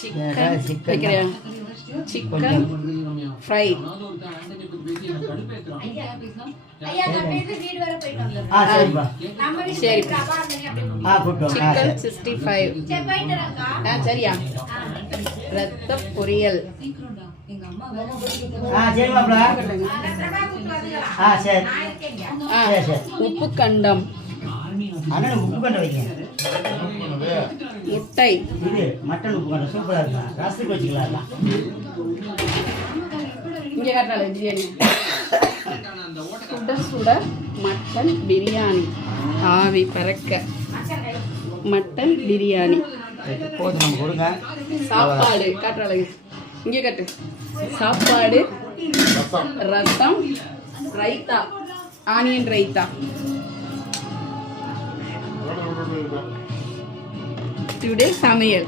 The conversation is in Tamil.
Chicken chicken fry. சரி, சிக்கன் 65. சரியா? ரத்த பொரியல். உப்பு கண்டம். முட்டை. இது மட்டன் உப்பு கண்டம் சூப்பரா இருக்கு. ரசத்துக்கு வச்சுக்கலாம். இங்கே காட்டால பிரியாணி. சுட சுட மட்டன் பிரியாணி. ஆவி பறக்க மட்டன் பிரியாணி. போதும், நம்ம கொடுங்க. சாப்பாடு காட்டுறாங்க. இங்கே கட்டு. சாப்பாடு, ரசம், ரைத்தா, ஆனியன் ரைத்தா. டுடே சமையல்.